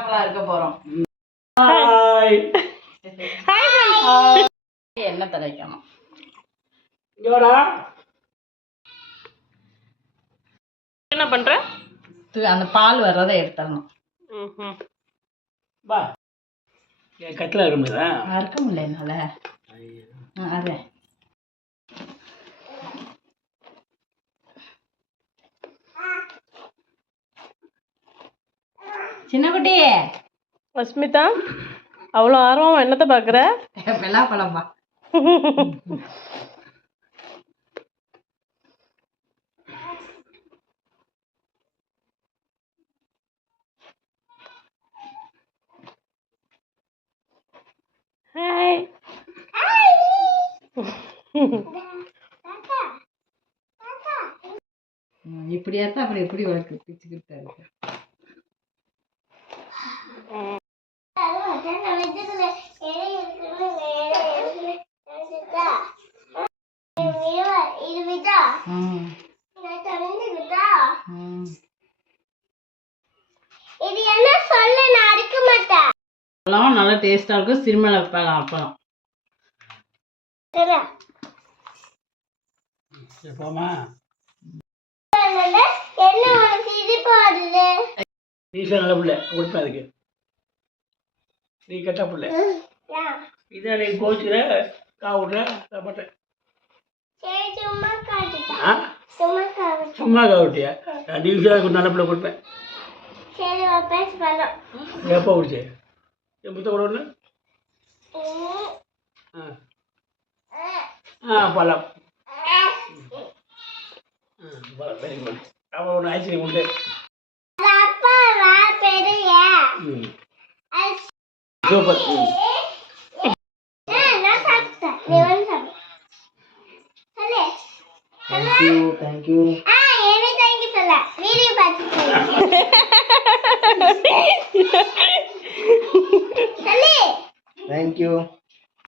இருக்க போறோம். ஹாய் என்ன தலைக்கணும் இங்கோடா. என்ன பண்ற? அந்த பால் வர்றதை எடுத்துடணும். வா. கட்டில் இருக்க முடியல என்னால. சின்ன குட்டி அஸ்மிதா அவ்வளோ ஆர்வம் என்னத்த பாக்குற? வெள்ளாப்பழம்பா. ஹாய் இப்படியா தான் அப்புறம் எப்படி உனக்கு பிச்சுக்கிட்டு இருக்கு ம், ம். இது என்ன சொல்ல? நான் அடிக்க மாட்டேன். பழம் நல்லா டேஸ்டா இருக்கும். சிறுமலை பழம் பழம் போமா என்ன உனக்கு சிரிப்பு வருது நீ நல்ல பிள்ளை. கொடுப்பேன் அதுக்கு. நீ கெட்ட பிள்ளை. ஏன்? இதை நீ கோச்சுக்கிற கா விட்ற நான் மாட்டேன் சரி சும்மா காட்டுட்டேன் ஆ? சும்மா காட்டு சும்மா கா விட்டியா நான் நீ சார் நல்ல பிள்ளை கொடுப்பேன். எப்போ குடிச்சே? என் புத்த கூட ஒன்று ஆ. பழம். ஆ பழம் வெரி குட் அவன் ஒன்று ஐஸ்கிரீம் உண்டு. ம். சூப்பர் ம் நான் சாப்பிட்டேன் நீ வந்து சாப்பிடு